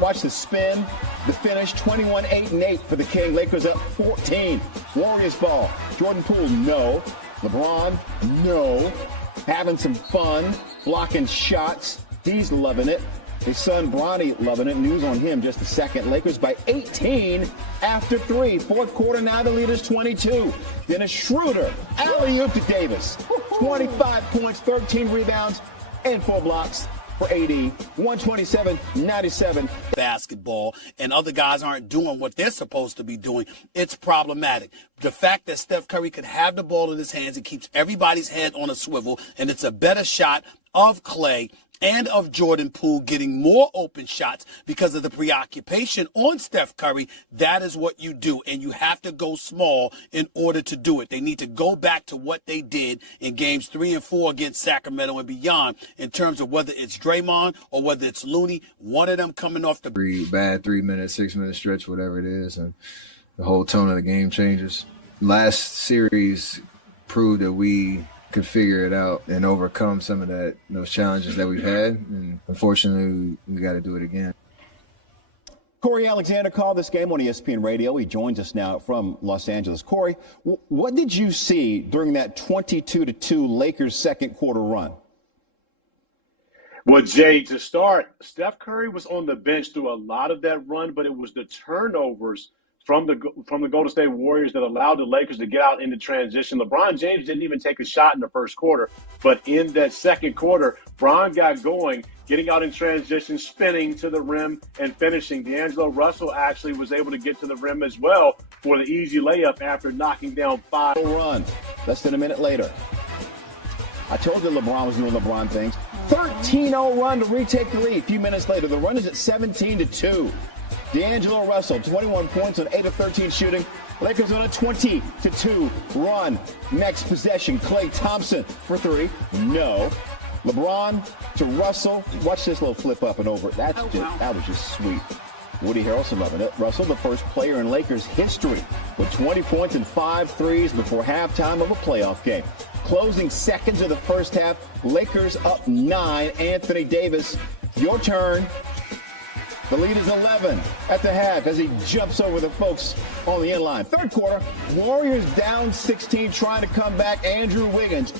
watch the spin, the finish, 21-8-8 for the King. Lakers up 14. Warriors ball. Jordan Poole, no. LeBron, no. Having some fun, blocking shots. He's loving it. His son, Bronny, loving it. News on him just a second. Lakers by 18 after 3. Fourth quarter, now the lead is 22. Dennis Schroeder, alley-oop to Davis. 25 points, 13 rebounds, and 4 blocks for AD. 127-97. Basketball, and other guys aren't doing what they're supposed to be doing. It's problematic. The fact that Steph Curry could have the ball in his hands, it keeps everybody's head on a swivel, and it's a better shot of Clay and of Jordan Poole getting more open shots because of the preoccupation on Steph Curry. That is what you do, and you have to go small in order to do it. They need to go back to what they did in games 3 and 4 against Sacramento and beyond in terms of whether it's Draymond or whether it's Looney, one of them coming off the bad 3-minute, 6-minute stretch, whatever it is, and the whole tone of the game changes. Last series proved that we could figure it out and overcome some of those challenges that we've had. And unfortunately, we got to do it again. Corey Alexander called this game on ESPN Radio. He joins us now from Los Angeles. Corey, what did you see during that 22-2 Lakers second quarter run? Well, Jay, to start, Steph Curry was on the bench through a lot of that run, but it was the turnovers from the Golden State Warriors that allowed the Lakers to get out into transition. LeBron James didn't even take a shot in the first quarter, but in that second quarter, Bron got going, getting out in transition, spinning to the rim and finishing. D'Angelo Russell actually was able to get to the rim as well for the easy layup after knocking down 5. Run less than a minute later. I told you LeBron was doing LeBron things. 13-0 run to retake the lead. A few minutes later, the run is at 17-2. D'Angelo Russell, 21 points on 8 of 13 shooting. Lakers on a 20-2 run. Next possession, Klay Thompson for 3. No. LeBron to Russell. Watch this little flip up and over. That was just sweet. Woody Harrelson loving it. Russell, the first player in Lakers history with 20 points and 5 threes before halftime of a playoff game. Closing seconds of the first half, Lakers up 9. Anthony Davis, your turn. The lead is 11 at the half as he jumps over the folks on the end line. Third quarter, Warriors down 16, trying to come back. Andrew Wiggins.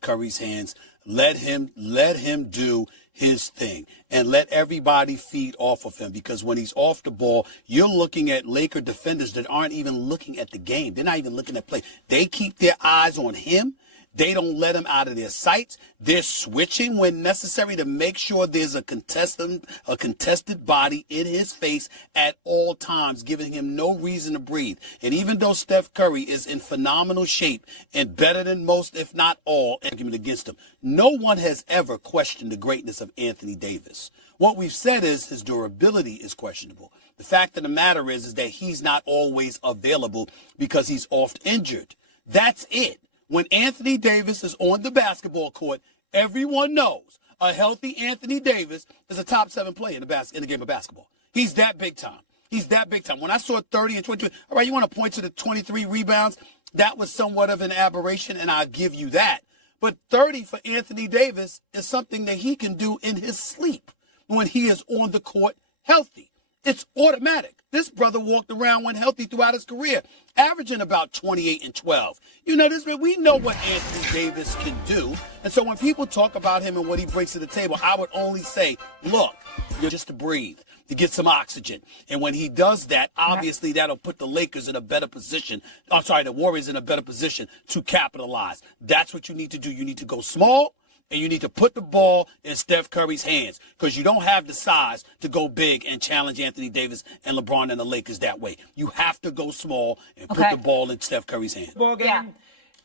Curry's hands. Let him do his thing and let everybody feed off of him, because when he's off the ball, you're looking at Laker defenders that aren't even looking at the game. They're not even looking at play. They keep their eyes on him. They don't let him out of their sights. They're switching when necessary to make sure there's a contested body in his face at all times, giving him no reason to breathe. And even though Steph Curry is in phenomenal shape and better than most, if not all, argument against him, no one has ever questioned the greatness of Anthony Davis. What we've said is his durability is questionable. The fact of the matter is that he's not always available because he's oft injured. That's it. When Anthony Davis is on the basketball court, everyone knows a healthy Anthony Davis is a top 7 player in the game of basketball. He's that big time. He's that big time. When I saw 30 and 22, all right, you want to point to the 23 rebounds? That was somewhat of an aberration, and I'll give you that. But 30 for Anthony Davis is something that he can do in his sleep when he is on the court healthy. It's automatic. This brother walked around when healthy throughout his career, averaging about 28 and 12. You know, we know what Anthony Davis can do. And so when people talk about him and what he brings to the table, I would only say, look, you're just to breathe, to get some oxygen. And when he does that, obviously that'll put the Lakers in a better position. The Warriors in a better position to capitalize. That's what you need to do. You need to go small. And you need to put the ball in Steph Curry's hands, because you don't have the size to go big and challenge Anthony Davis and LeBron and the Lakers that way. You have to go small and put the ball in Steph Curry's hands. Ball game. Yeah.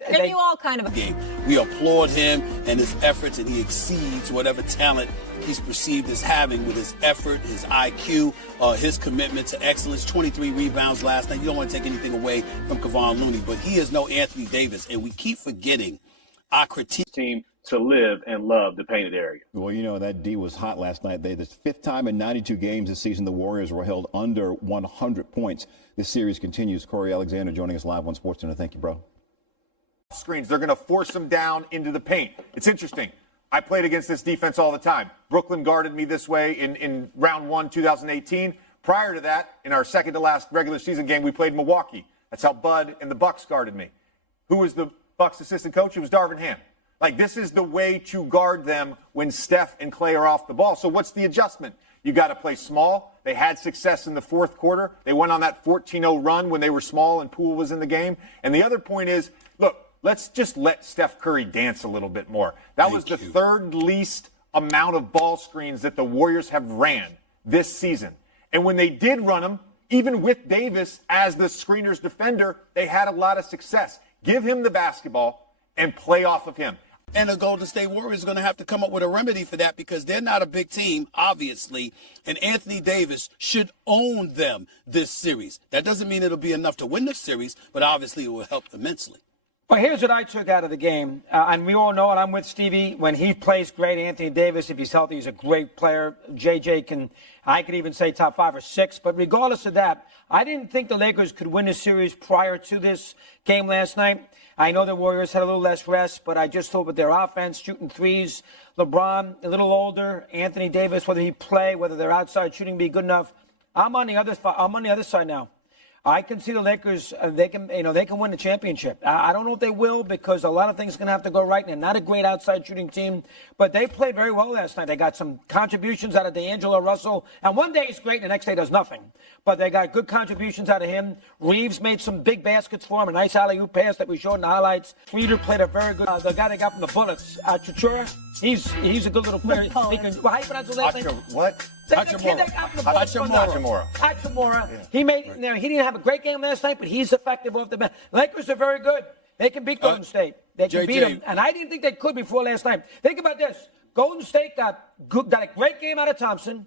Can you all kind of game? We applaud him and his efforts, and he exceeds whatever talent he's perceived as having with his effort, his IQ, his commitment to excellence. 23 rebounds last night. You don't want to take anything away from Kevon Looney, but he is no Anthony Davis, and we keep forgetting our critique team to live and love the painted area. Well, you know, that D was hot last night. The 5th time in 92 games this season the Warriors were held under 100 points. This series continues. Corey Alexander joining us live on SportsCenter. Thank you, bro. Screens. They're going to force them down into the paint. It's interesting. I played against this defense all the time. Brooklyn guarded me this way in round 1, 2018. Prior to that, in our second to last regular season game, we played Milwaukee. That's how Bud and the Bucks guarded me. Who was the Bucks assistant coach? It was Darvin Ham. Like, this is the way to guard them when Steph and Clay are off the ball. So what's the adjustment? You got to play small. They had success in the fourth quarter. They went on that 14-0 run when they were small and Poole was in the game. And the other point is, look, let's just let Steph Curry dance a little bit more. That was the third least amount of ball screens that the Warriors have ran this season. And when they did run them, even with Davis as the screener's defender, they had a lot of success. Give him the basketball and play off of him. And the Golden State Warriors are going to have to come up with a remedy for that because they're not a big team, obviously, and Anthony Davis should own them this series. That doesn't mean it'll be enough to win the series, but obviously it will help immensely. Well, here's what I took out of the game, and we all know, and I'm with Stevie, when he plays great, Anthony Davis, if he's healthy, he's a great player. JJ I could even say top 5 or 6, but regardless of that, I didn't think the Lakers could win a series prior to this game last night. I know the Warriors had a little less rest, but I just thought with their offense, shooting threes, LeBron a little older, Anthony Davis, whether he play, whether their outside shooting be good enough. I'm on the other side now. I can see the Lakers. They can win the championship. I don't know if they will because a lot of things are going to have to go right. And they're not a great outside shooting team, but they played very well last night. They got some contributions out of D'Angelo Russell, and one day he's great, and the next day does nothing. But they got good contributions out of him. Reeves made some big baskets for him, a nice alley-oop pass that we showed in the highlights. Reeder played a very good. The guy they got from the Bullets, Chichura, he's a good little player. He can, how you pronounce his last name? What? Hachimura. He didn't have a great game last night, but he's effective off the bench. Lakers are very good. They can beat Golden State. They can beat them, and I didn't think they could before last night. Think about this: Golden State got a great game out of Thompson,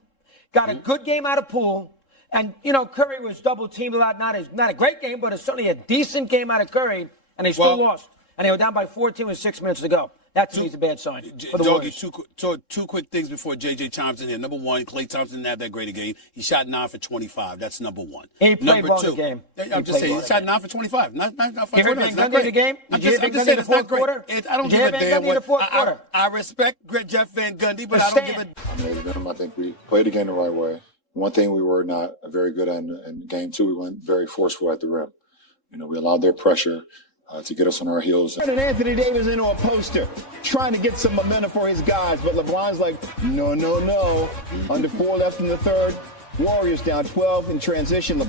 got a good game out of Poole, and Curry was double teamed a lot. Not a great game, but it's certainly a decent game out of Curry, and they still lost. And they were down by 14 with 6 minutes to go. That to me is a bad sign for the Warriors. Two quick things before JJ chimes in here. Number one, Klay Thompson didn't have that great a game. He shot 9 for 25. That's number one. He played well in the game. I'm just saying, he shot 9 for 25. Not for 25. That's not great. I'm just saying it's not great. I don't give a damn what. I respect Jeff Van Gundy, but I don't give a. I made them. I think we played again the right way. One thing we were not very good at in game 2, we went very forceful at the rim. We allowed their pressure to get us on our heels. And Anthony Davis into a poster, trying to get some momentum for his guys, but LeBron's like, no. Under 4 left in the third, Warriors down 12 in transition.